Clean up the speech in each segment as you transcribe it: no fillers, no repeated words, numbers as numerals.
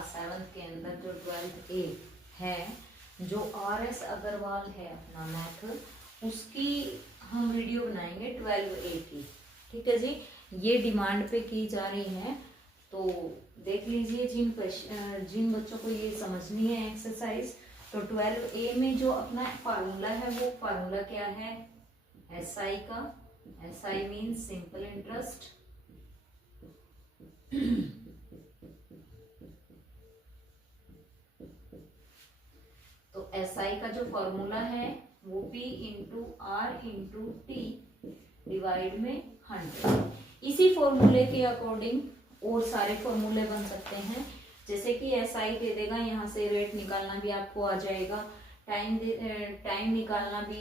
Class 7th के अंदर जो 12th ए है, जो RS अग्रवाल है अपना मैथ, उसकी हम वीडियो बनाएंगे 12A की। ठीक है जी, ये डिमांड पे की जा रही है, तो देख लीजिए जिन बच्चों को ये समझनी है एक्सरसाइज। तो 12A में जो अपना फार्मूला है, वो फार्मूला क्या है SI का। SI means simple interest. तो SI का जो फॉर्मूला है वो P into R into T divide में 100। इसी फॉर्मूले के अकॉर्डिंग और सारे फॉर्मूले बन सकते हैं, जैसे कि SI दे देगा, यहाँ से रेट निकालना भी आपको आ जाएगा, टाइम निकालना भी,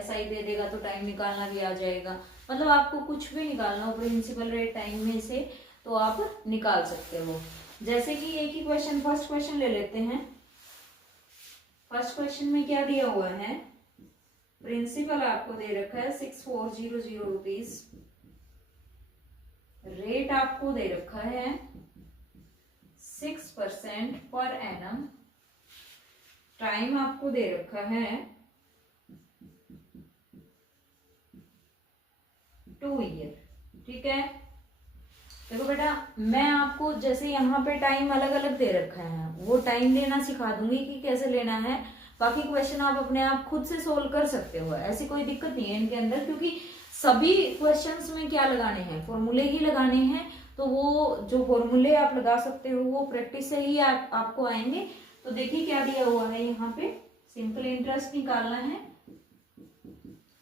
SI दे देगा तो टाइम निकालना भी आ जाएगा। मतलब आपको कुछ भी निकालना हो प्रिंसिपल रेट टाइम में से तो आप निकाल सकते हो। जैसे कि एक ही क्वेश्चन, फर्स्ट क्वेश्चन ले लेते हैं। फर्स्ट क्वेश्चन में क्या दिया हुआ है, प्रिंसिपल आपको दे रखा है 6400 रुपीज, रेट आपको दे रखा है 6% पर एनम, टाइम आपको दे रखा है 2 ईयर। ठीक है, देखो बेटा, मैं आपको जैसे यहाँ पे टाइम अलग अलग दे रखा है, वो टाइम लेना सिखा दूंगी कि कैसे लेना है। बाकी क्वेश्चन आप अपने आप खुद से सोल्व कर सकते हो, ऐसी कोई दिक्कत नहीं है इनके अंदर, क्योंकि सभी क्वेश्चंस में क्या लगाने हैं, फॉर्मूले ही लगाने हैं। तो वो जो फॉर्मूले आप लगा सकते हो वो प्रैक्टिस से ही आपको आएंगे। तो देखिए क्या दिया हुआ है यहाँ पे, सिंपल इंटरेस्ट निकालना है।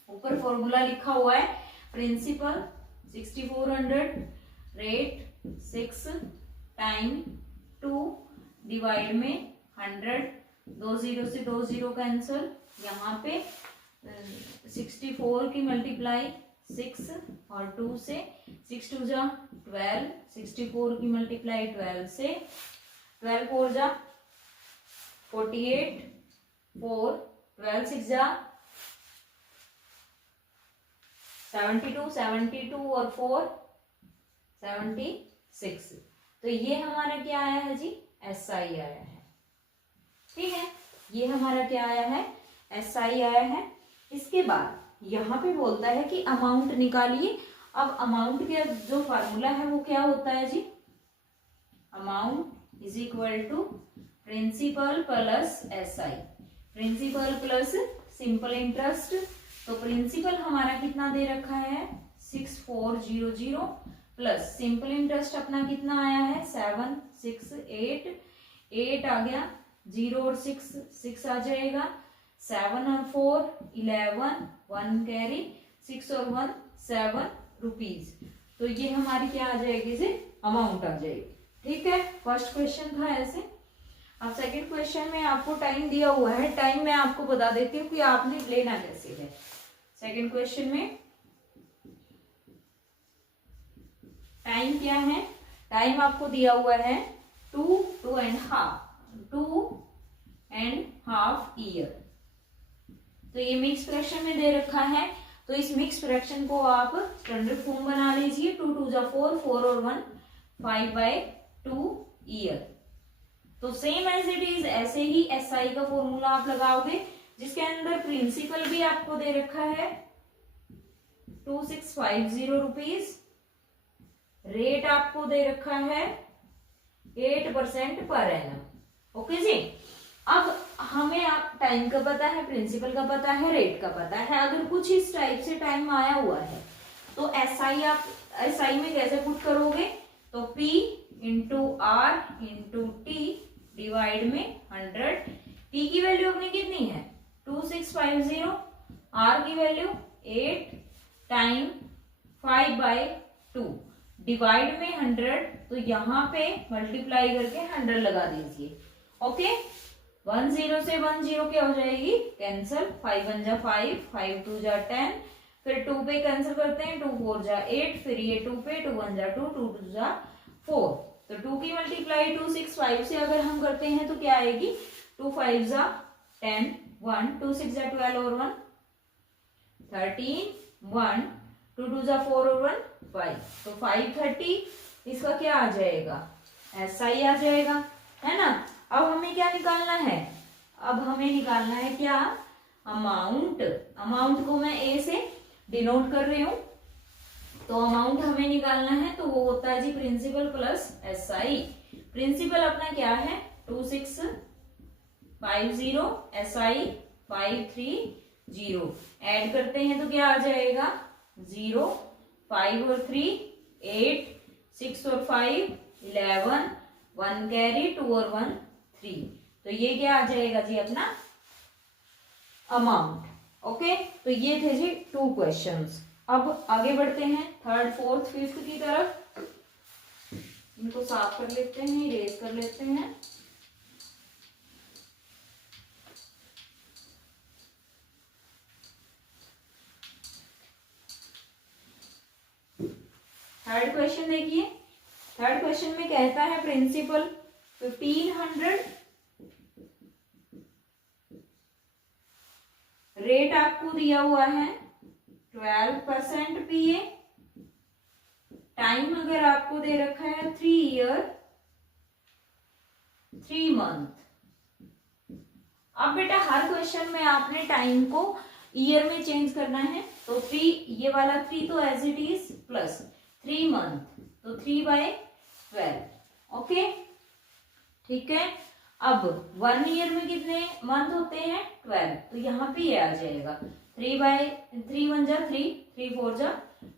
ऊपर फॉर्मूला लिखा हुआ है, प्रिंसिपल 6400, रेट 6, टाइम 2 डिवाइड में 100, 2 0 से 2 0 कैंसल, यहाँ पे 64 की मल्टीप्लाई 6 और 2 से, 6 2 जा 12, 64 की मल्टीप्लाई 12 से, 12 4 जा 48, 4 12 6 जा 72, 72 और 4 76। तो ये हमारा क्या आया है जी, SI आया है। ठीक है, ये हमारा क्या आया है, SI आया है। इसके बाद यहाँ पे बोलता है कि अमाउंट निकालिए। अब अमाउंट का जो फार्मूला है वो क्या होता है जी, amount is equal to principal plus SI, principal plus simple interest. तो प्रिंसिपल हमारा कितना दे रखा है 6400 प्लस सिंपल इंटरेस्ट अपना कितना आया है 768, 8 आ गया, 0 और 6 आ जाएगा, 7 और 4 11, 1 कैरी, 6 और 1 7 रुपीज। तो ये हमारी क्या आ जाएगी जी, अमाउंट आ जाएगी। ठीक है, फर्स्ट क्वेश्चन था ऐसे। अब सेकंड क्वेश्चन में आपको टाइम दिया हुआ है, टाइम मैं आपको बता देती हूँ कि आपने लेना कैसे है। सेकंड क्वेश्चन में टाइम क्या है, टाइम आपको दिया हुआ है 2 एंड हाफ ईयर। तो ये मिक्स फ्रैक्शन में दे रखा है, तो इस मिक्स फ्रैक्शन को आप स्टैंडर्ड फॉर्म बना लीजिए। 2 2 जा 4, 4 और 1 5/2 ईयर। तो सेम एज इट इज ऐसे ही SI का फॉर्मूला आप लगाओगे, जिसके अंदर प्रिंसिपल भी आपको दे रखा है 2650 रुपीज, रेट आपको दे रखा है 8% पर एनम। ओके जी, अब हमें आप टाइम का पता है, प्रिंसिपल का पता है, रेट का पता है। अगर कुछ इस टाइप से टाइम आया हुआ है तो SI आप SI में कैसे पुट करोगे, तो P into R into T divide में 100। P की वैल्यू अपनी कितनी है 2650, R की वैल्यू 8, टाइम 5/2 डिवाइड में 100। तो यहाँ पे मल्टीप्लाई करके 100 लगा दीजिए। ओके, 1 0 से 1 0 क्या हो जाएगी, कैंसल, 5 1 जा 5, 5 2 जा 10, फिर 2 पे कैंसिल करते हैं, 2 4 जा 8, फिर ये 2 पे, 2 1 जा 2, 2 2 जा 4। तो 2 की मल्टीप्लाई 2 6 5 से अगर हम करते हैं तो क्या आएगी, 2 5 जा 10, 1 2 6 जा 12 और 1 13, 1 2 2 जा 4 और 1 5। तो 530 इसका क्या आ जाएगा, SI आ जाएगा। है ना। अब हमें क्या निकालना है, अब हमें निकालना है क्या, अमाउंट। अमाउंट को मैं ए से डिनोट कर रही हूं, तो अमाउंट हमें निकालना है तो वो होता है जी प्रिंसिपल प्लस एसआई। प्रिंसिपल अपना क्या है 2650, एसआई 530। ऐड करते हैं तो क्या आ जाएगा 0, 5 और 3 8, 6 और 5 11, 1 कैरी, 2 और 1 3। तो ये क्या आ जाएगा जी अपना अमाउंट। ओके, तो ये थे जी 2 क्वेश्चंस। अब आगे बढ़ते हैं थर्ड, फोर्थ, फिफ्थ की तरफ। इनको साफ कर लेते हैं, इरेज कर लेते हैं। थर्ड क्वेश्चन देखिए, थर्ड क्वेश्चन में कहता है प्रिंसिपल 1500, रेट आपको दिया हुआ है 12% पीए, टाइम अगर आपको दे रखा है 3 ईयर 3 मंथ। अब बेटा हर क्वेश्चन में आपने टाइम को ईयर में चेंज करना है, तो 3, ये वाला 3 तो as it is, plus 3 month तो 3/12। ओके, ठीक है। अब 1 ईयर में कितने मंथ होते हैं 12, तो यहाँ पे ये आ जाएगा 3/3 1 जा 3, 3 4 जा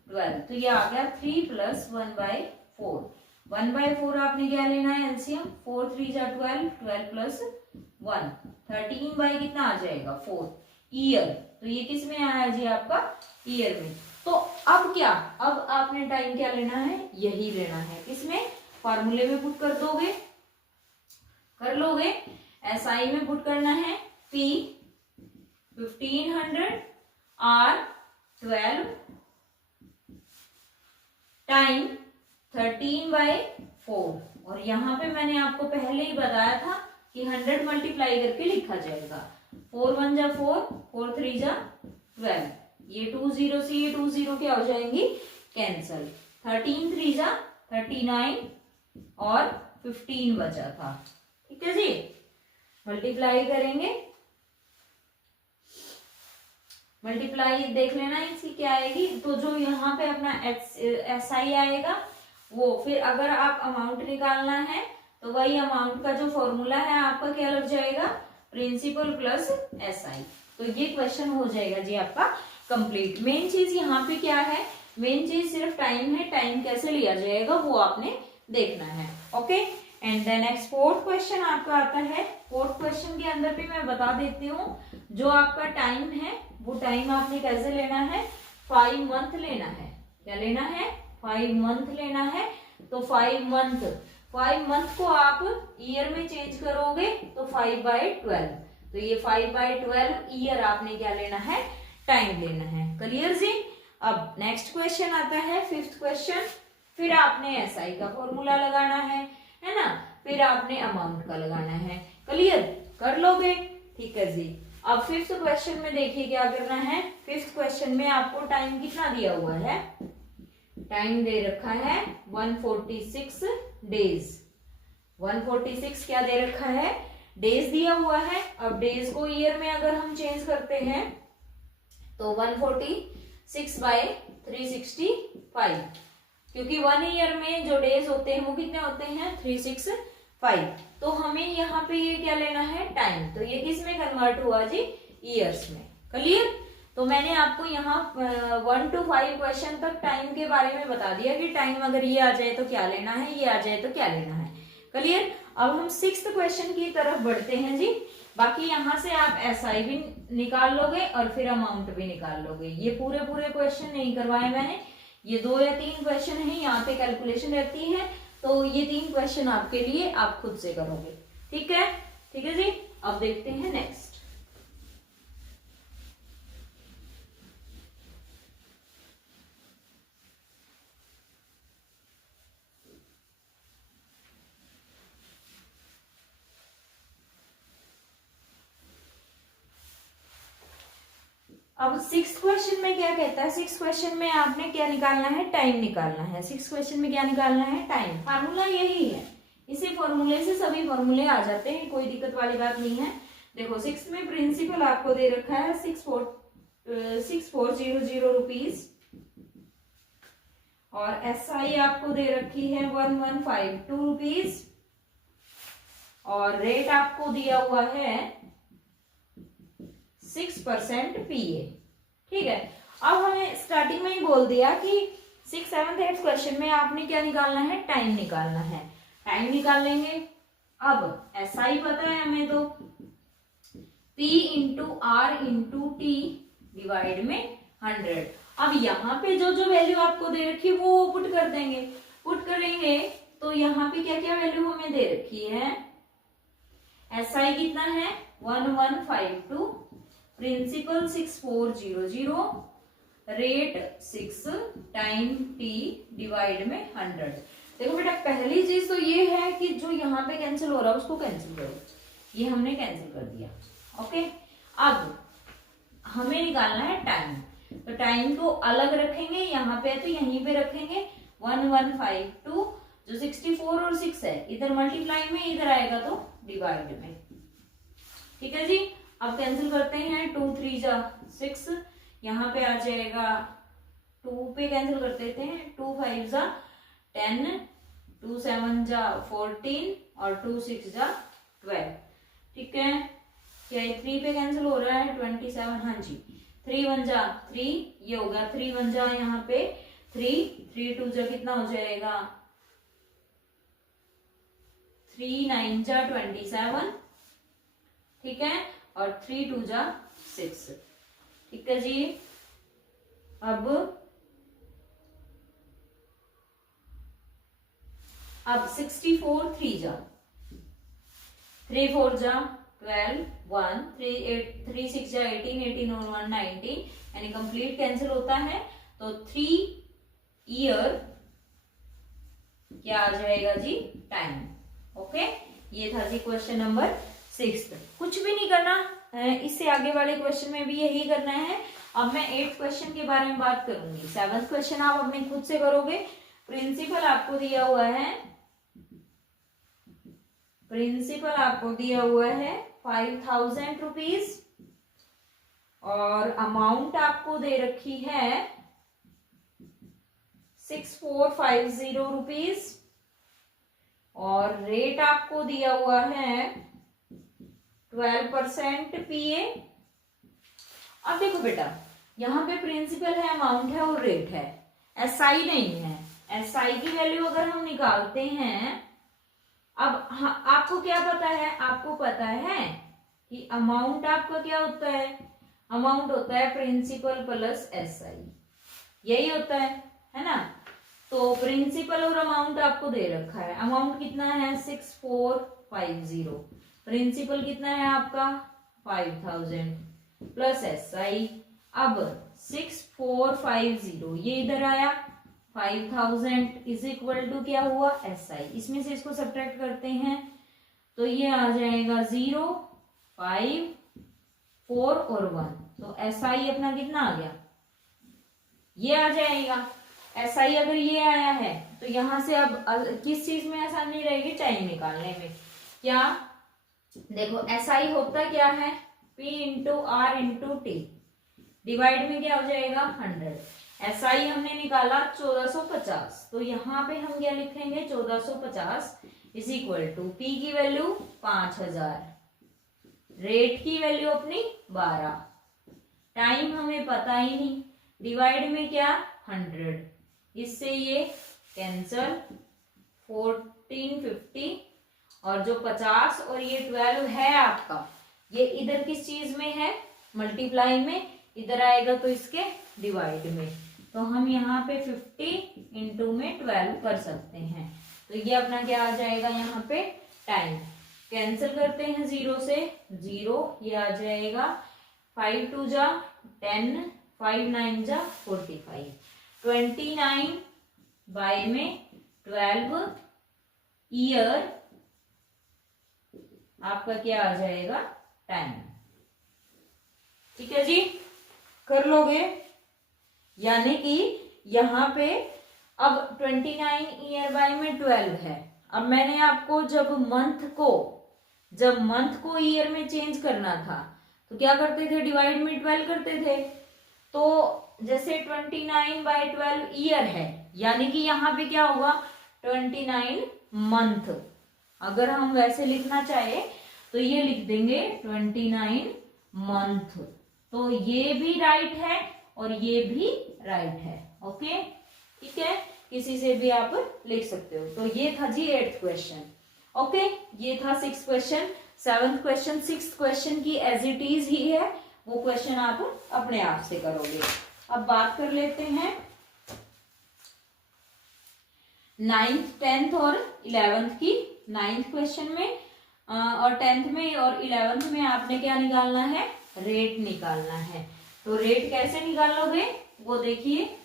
12, तो ये आ गया 3 + 1/4। 1/4 आपने क्या लेना है एलसीएम, 4 3 जा 12, 12 + 1 13 बाई कितना आ जाएगा 4 ईयर। तो ये किस में आया जी आपका ईयर में। तो अब क्या, अब आपने टाइम क्या लेना है, यही लेना है। इसमें फॉर्मूले में पुट कर दोगे, कर लोगे। एसआई में पुट करना है P 1500, R 12, टाइम 13/4। और यहाँ पे मैंने आपको पहले ही बताया था कि 100 मल्टीप्लाई करके लिखा जाएगा। 4 1 जा 4, 4 3 जा 12, ये 2 0 से ये 2 0 क्या हो जाएंगी कैंसल। 13 3 जा 39 और 15 बचा था, ठीक है जी। मल्टीप्लाई करेंगे, मल्टीप्लाई देख लेना इसकी क्या आएगी, तो जो यहाँ पे अपना एसआई आएगा वो, फिर अगर आप अमाउंट निकालना है तो वही अमाउंट का जो फॉर्मूला है आपका क्या लग जाएगा प्रिंसिपल प्लस एसआई। तो ये क्वेश्चन हो जाएगा जी आपका कंप्लीट। मेन चीज यहाँ पे क्या है, मेन चीज सिर्फ टाइम है, टाइम कैसे लिया जाएगा वो आपने देखना है। Okay, and then next fourth question आपका आता है। फोर्थ क्वेश्चन के अंदर भी मैं बता देती हूँ, जो आपका टाइम है वो टाइम आपने कैसे लेना है 5 मंथ लेना है। क्या लेना है 5 मंथ लेना है। तो 5 मंथ को आप ईयर में चेंज करोगे तो 5/12, तो ये 5/12 ईयर आपने क्या लेना है टाइम लेना है। क्लियर जी। अब नेक्स्ट क्वेश्चन आता है फिफ्थ क्वेश्चन। फिर आपने एसआई का फॉर्मूला लगाना है ना, फिर आपने अमाउंट का लगाना है। क्लियर कर लोगे, ठीक है जी। अब फिफ्थ क्वेश्चन में देखिए क्या करना है। फिफ्थ क्वेश्चन में आपको टाइम कितना दिया हुआ है, टाइम दे रखा है 146 डेज। 146 क्या दे रखा है डेज दिया हुआ है। अब डेज को ईयर में अगर हम चेंज करते हैं तो 146/365, क्योंकि 1 ईयर में जो डेज होते हैं वो कितने होते हैं 365। तो हमें यहाँ पे ये क्या लेना है टाइम, तो ये किस में कन्वर्ट हुआ जी ईयर्स में। क्लियर। तो मैंने आपको यहाँ 1 to 5 क्वेश्चन तक टाइम के बारे में बता दिया कि टाइम अगर ये आ जाए तो क्या लेना है, ये आ जाए तो क्या लेना है। क्लियर। अब हम 6th क्वेश्चन की तरफ बढ़ते हैं जी। बाकी यहाँ से आप एसआई भी निकाल लोगे और फिर अमाउंट भी निकाल लोगे। ये पूरे पूरे क्वेश्चन नहीं करवाए मैंने, ये 2 या 3 क्वेश्चन है, यहाँ पे कैलकुलेशन रहती है, तो ये 3 क्वेश्चन आपके लिए आप खुद से करोगे। ठीक है, ठीक है जी। अब देखते हैं नेक्स्ट। अब 6th क्वेश्चन में क्या कहता है, 6th क्वेश्चन में आपने क्या निकालना है टाइम निकालना है। 6th क्वेश्चन में क्या निकालना है टाइम। फार्मूला यही है, इसी फॉर्मूले से सभी फॉर्मूले आ जाते हैं, कोई दिक्कत वाली बात नहीं है। देखो 6 में प्रिंसिपल आपको दे रखा है 6400 रुपीज और एसआई आपको दे रखी है 1152 रुपीज और रेट आपको दिया हुआ है 6% पीए। ठीक है, अब हमें स्टार्टिंग में ही बोल दिया कि 6, 7, 8 क्वेश्चन में आपने क्या निकालना है, टाइम निकालना है। टाइम निकाल लेंगे। अब एसआई पता है हमें, तो P into R into T divide में 100। अब यहाँ पे जो जो वैल्यू आपको दे रखी है वो पुट कर देंगे। पुट करेंगे तो यहाँ पे क्या क्या वैल्यू हमें दे रखी है। एसआई कितना है 1152, principal 6400, rate 6, time T divide में 100। देखो बेटा पहली चीज तो ये है कि जो यहाँ पे कैंसिल हो रहा है उसको कैंसिल करो, ये हमने कैंसिल कर दिया। ओके, अब हमें निकालना है टाइम, तो टाइम को अलग रखेंगे, यहाँ पे तो यहीं पे रखेंगे 1152, जो 64 और 6 है इधर मल्टीप्लाई में, इधर आएगा तो डिवाइड में। ठीक है जी, अब कैंसिल करते हैं, 2 3 जा 6, यहाँ पे आ जाएगा 2 पे कैंसिल कर देते हैं, 2 5 जा 10, 2 7 जा 14 और 2 6 जा 12। ठीक है, क्या ये 3 पे कैंसिल हो रहा है 27, हाँ जी, 3 1 जा 3, ये होगा 3 1 जा यहाँ पे 3, 3 2 जा कितना हो जाएगा 3 9 जा 27। ठीक है, और 3 2 जा 6। ठीक है जी, अब 64 3 जा 3 4 जा 12, 1 3 8 3 6 जा 18, 18 और 1 19, यानी कंप्लीट कैंसिल होता है, तो 3 ईयर क्या आ जाएगा जी, टाइम। ओके, ये था जी क्वेश्चन नंबर 6। कुछ भी नहीं करना, इससे आगे वाले क्वेश्चन में भी यही करना है। अब मैं 8th क्वेश्चन के बारे में बात करूंगी। 7th क्वेश्चन आप अपने खुद से करोगे। प्रिंसिपल आपको दिया हुआ है, प्रिंसिपल आपको दिया हुआ है 5000 रुपीज और अमाउंट आपको दे रखी है 6450 रुपीज और रेट आपको दिया हुआ है 12% पीए। अब देखो बेटा, यहाँ पे प्रिंसिपल है, अमाउंट है और रेट है, एसआई नहीं है। एसआई की वैल्यू अगर हम निकालते हैं, अब आपको क्या पता है, आपको पता है कि अमाउंट आपका क्या होता है, अमाउंट होता है प्रिंसिपल प्लस एसआई, यही होता है ना। तो प्रिंसिपल और अमाउंट आपको दे रखा है, अमाउंट कितना है 6450, प्रिंसिपल कितना है आपका 5000 प्लस एसआई। अब 6450 ये इधर आया, 5000 इज इक्वल टू क्या हुआ एसआई, इसमें से इसको सब्ट्रैक्ट करते हैं तो ये आ जाएगा 0 5 4 और 1, तो एसआई अपना कितना आ गया, ये आ जाएगा। एसआई अगर ये आया है तो यहां से अब किस चीज में आसानी रहेगी, टाइम निकालने में। क्या देखो, एसआई होता क्या है, P into R into T, divide में क्या हो जाएगा 100। एसआई हमने निकाला 1450, तो यहाँ पे हम क्या लिखेंगे 1450 इज इक्वल टू पी की वैल्यू 5000, रेट की वैल्यू अपनी 12, टाइम हमें पता ही नहीं, डिवाइड में क्या 100, इससे ये कैंसल 1450 और जो 50 और ये 12 है आपका, ये इधर किस चीज में है, मल्टीप्लाई में, इधर आएगा तो इसके डिवाइड में, तो हम यहाँ पे 50 इंटू में 12 कर सकते हैं, तो ये अपना क्या आ जाएगा यहाँ पे टाइम। कैंसिल करते हैं 0 से 0, ये आ जाएगा 5 2 जा 10, 5 9 जा 45, 29 बाय में 12 ईयर आपका क्या आ जाएगा टाइम। ठीक है जी, कर लोगे, यानी कि यहाँ पे अब 29 ईयर बाय में 12 है, अब मैंने आपको जब मंथ को ईयर में चेंज करना था तो क्या करते थे, डिवाइड में 12 करते थे। तो जैसे 29/12 ईयर है, यानी कि यहाँ पे क्या होगा 29 मंथ। अगर हम वैसे लिखना चाहे तो ये लिख देंगे 29 मंथ। तो ये भी राइट है और ये भी राइट है। ओके, ठीक है, किसी से भी आप लिख सकते हो। तो ये था जी 8th क्वेश्चन। ओके, ये था 6th question. 7th question 6th question की एज इट इज ही है, वो क्वेश्चन आप अपने आप से करोगे। अब बात कर लेते हैं 9th 10th और 11th की। 9th क्वेश्चन में और 10th में और 11th में आपने क्या निकालना है, रेट निकालना है। तो रेट कैसे निकालोगे वो देखिए।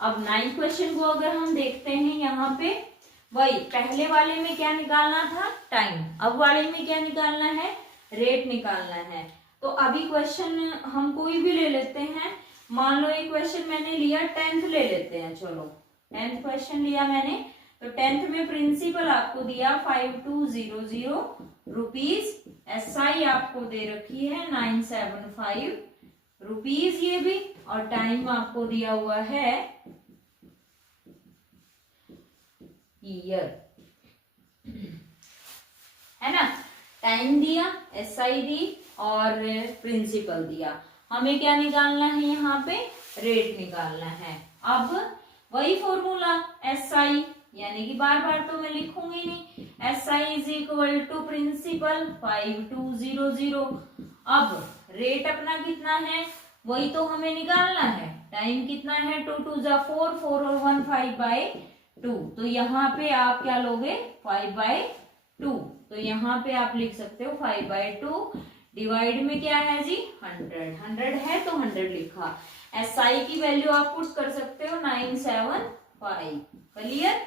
अब 9th क्वेश्चन को अगर हम देखते हैं, यहाँ पे वही पहले वाले में क्या निकालना था, टाइम। अब वाले में क्या निकालना है, रेट निकालना है। तो अभी क्वेश्चन हम कोई भी ले लेते हैं। मान लो एक क्वेश्चन मैंने लिया 10th ले लेते हैं, चलो 10th क्वेश्चन लिया मैंने। तो 10th में प्रिंसिपल आपको दिया 5200 रुपीज, SI आपको दे रखी है 975 रुपीज ये भी, और टाइम आपको दिया हुआ है ईयर, है ना। टाइम दिया, SI दी और प्रिंसिपल दिया। हमें क्या निकालना है, यहाँ पे रेट निकालना है। अब वही फॉर्मूला SI, यानी कि बार बार तो मैं लिखूंगी नहीं, SI is equal to principal 5200। अब रेट अपना कितना है वही तो हमें निकालना है। टाइम कितना है, 2 2 जा 4, 4 और 1 5/2। तो यहाँ पे आप क्या लोगे 5/2। तो यहाँ पे आप लिख सकते हो 5/2। डिवाइड में क्या है जी 100 है तो 100 लिखा। SI की वैल्यू आप पुट कर सकते हो 975। क्लियर।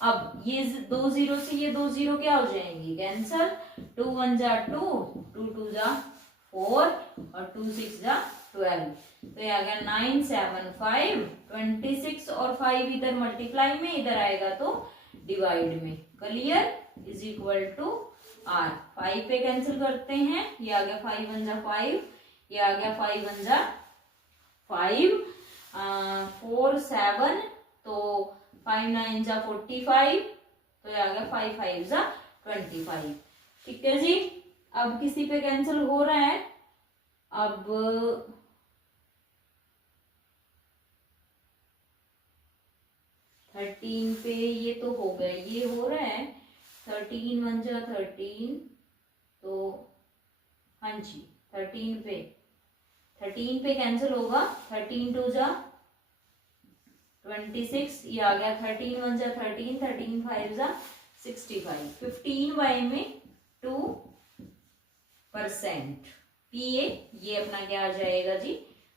अब ये 2 0 से ये 2 0 क्या हो जाएंगी, कैंसल। 2 1 जा 2, 2 2 जा 4 और 2 6 जा 12। तो ये आ गया 975। 26 और 5 इधर मल्टीप्लाई में, इधर आएगा तो डिवाइड में। Clear, is equal to R। 5 पे कैंसिल करते हैं, ये आ गया 5 1 जा 5, ये आ गया 5 1 जा 5, 4 7, तो 5 9 जा 45, तो ये आ गया 5 5 जा 25। ठीक है जी। अब किसी पे कैंसिल हो रहा है, अब 13 पे ये तो हो गया, ये हो रहा है 13 1 जा 13, तो हाँ जी 13 पे कैंसिल होगा। 13 2 जा 26, ये आ गया 13 1 जा 13, 13 5 जा 65। 15 में 2% PA, ये अपना क्या आ जाएगा जी,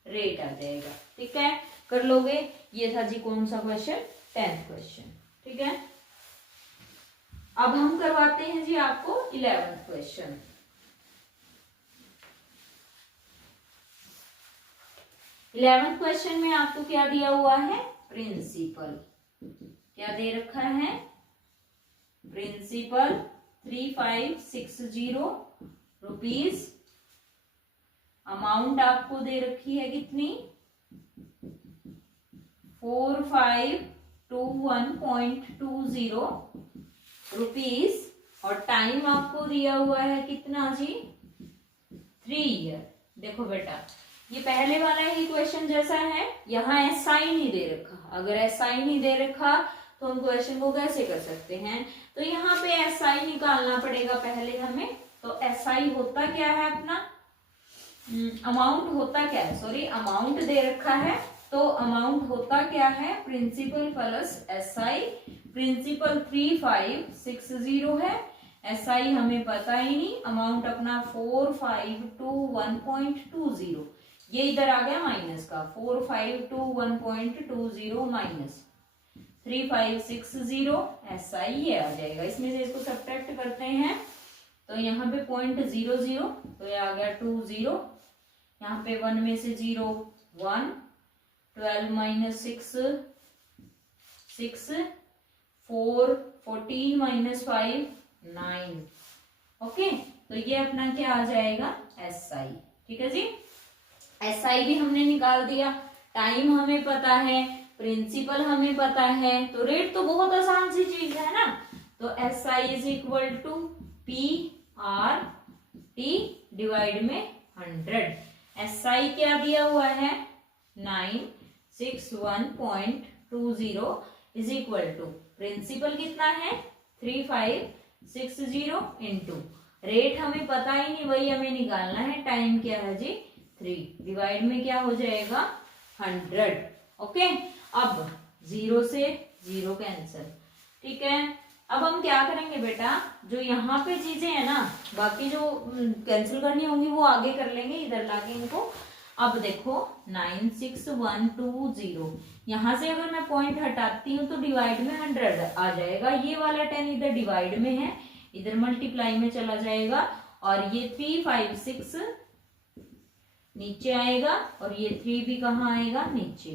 रेट आ जाएगा। ठीक है, कर लोगे। ये था जी कौन सा क्वेश्चन, 10th क्वेश्चन। ठीक है, अब हम करवाते हैं जी आपको 11th क्वेश्चन। 11th क्वेश्चन में आपको क्या दिया हुआ है, प्रिंसिपल। क्या दे रखा है, प्रिंसिपल 3560 रुपीज। अमाउंट आपको दे रखी है कितनी, 4521.20 रुपीज, और टाइम आपको दिया हुआ है कितना जी, 3 ईयर। देखो बेटा, ये पहले वाला ही क्वेश्चन जैसा है, यहाँ SI नहीं दे रखा। अगर SI नहीं दे रखा तो हम क्वेश्चन को कैसे कर सकते हैं, तो यहाँ पे SI निकालना पड़ेगा पहले हमें। तो SI होता क्या है अपना, अमाउंट होता क्या है, सॉरी अमाउंट दे रखा है, तो अमाउंट होता क्या है, प्रिंसिपल प्लस SI। प्रिंसिपल 3560 है, SI हमें पता ही नहीं, अमाउंट अपना 4521.20, ये इधर आ गया माइनस का, 4521.20 माइनस 3560 SI, ये आ जाएगा। इसमें से इसको सब्ट्रैक्ट करते हैं तो यहाँ पे 0.00, तो ये आ गया 20, यहाँ पे 1 में से 0 1, 12 माइनस 6 6, 4, 14 माइनस 5 9। ओके, तो ये अपना क्या आ जाएगा SI। ठीक है जी, SI भी हमने निकाल दिया, टाइम हमें पता है, प्रिंसिपल हमें पता है, तो रेट तो बहुत आसान सी चीज है ना। तो SI is equal to PRT divide में 100। SI क्या दिया हुआ है 961.20 इज इक्वल टू प्रिंसिपल कितना है 3560 इंटू रेट हमें पता ही नहीं, वही हमें निकालना है, टाइम क्या है जी 3 डिवाइड में क्या हो जाएगा 100। ओके, अब 0 से 0 कैंसिल। ठीक है, अब हम क्या करेंगे बेटा, जो यहाँ पे चीजें है ना बाकी जो कैंसिल करनी होंगी वो आगे कर लेंगे, इधर लाके इनको। अब देखो 96120, यहाँ से अगर मैं पॉइंट हटाती हूँ तो डिवाइड में 100 आ जाएगा, ये वाला 10 इधर डिवाइड में है, इधर मल्टीप्लाई में चला जाएगा, और ये 356 नीचे आएगा, और ये 3 भी कहाँ आएगा नीचे,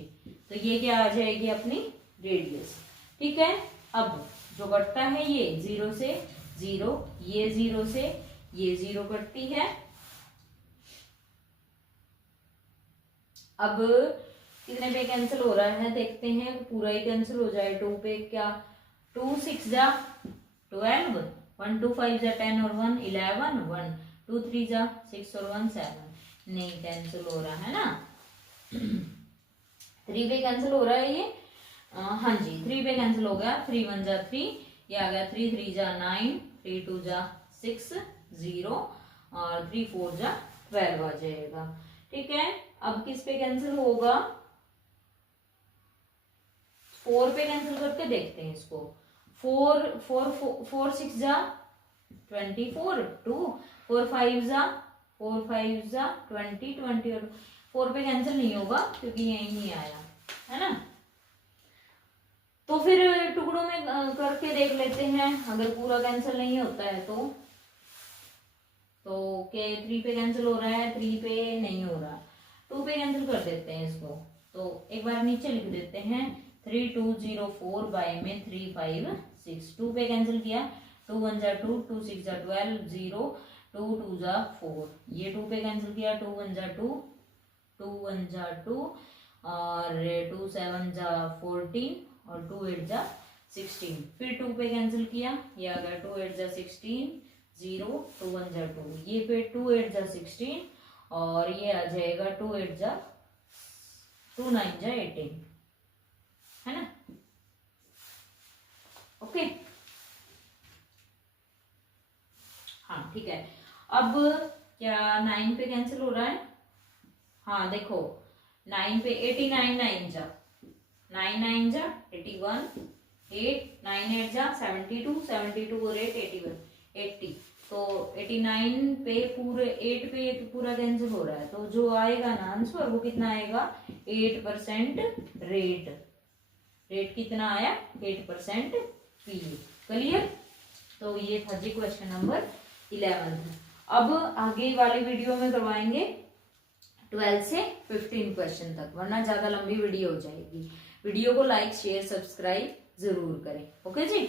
तो ये क्या आ जाएगी अपनी रेडियस। ठीक है, अब जो कटता है ये 0 से 0, ये 0 से ये 0 कटती है। अब कितने पे कैंसिल हो रहा है देखते हैं, पूरा ही कैंसिल हो जाए। 2 पे क्या 2 6 जा 12, 1 2 5 जा 10 और 1 11, 1 2 3 जा 6 और 1 7, नहीं कैंसिल हो रहा है ना। 3 पे कैंसिल हो रहा है ये, हाँ जी 3 पे कैंसिल हो गया, 3 1 जा 3, ये आ गया 3 3 जा 9, 3 2 जा 6 0, और 3 4 जा 12 आ जाएगा। ठीक है, अब किस पे कैंसिल होगा, 4 पे कैंसिल करके देखते हैं इसको। 4 6 जा 24, 2 4 5 जा 20 20, और 4 पे कैंसिल नहीं होगा क्योंकि यही नहीं आया है ना। तो फिर टुकड़ों में करके देख लेते हैं, अगर पूरा कैंसिल नहीं होता है तो के 3 पे कैंसिल हो रहा है, 3 पे नहीं हो रहा, 2 पे कैंसिल कर देते हैं इसको। तो एक बार नीचे लिख देते हैं 3204 बाय में 356, 2 पे कैंसिल किया, 2 1 जा 2, 2 6 जा 12, 0 2 2 जा 4, ये 2 पे कैंसिल किया, 2 1 जा 2, 2 1 जा 2, और 2 7 जा 14, और 2 8 जा 16, फिर 2 पे कैंसिल किया, ये आ गया 2 8 जा 16, 0 2 1 जा 2, ये पे 2 8 जा 16, और ये आ जाएगा 2 8 जा 2 9 जा 18, है ना। ओके, हाँ ठीक है। अब क्या 9 पे कैंसिल हो रहा है, हाँ देखो 9 पे 89 9 जा 9 9 जा 81, 8 9 8 जा 72, 72 और 8 81 80, तो 89 पे पूरे 8 पे पूरा कैंसिल हो रहा है, तो जो आएगा ना आंसर वो कितना आएगा 8% रेट कितना आया 8% पी। क्लियर, तो ये था जी क्वेश्चन नंबर 11। अब आगे वाले वीडियो में करवाएंगे 12 से 15 क्वेश्चन तक, वरना ज्यादा लंबी वीडियो हो जाएगी। वीडियो को लाइक शेयर सब्सक्राइब जरूर करें। ओके जी।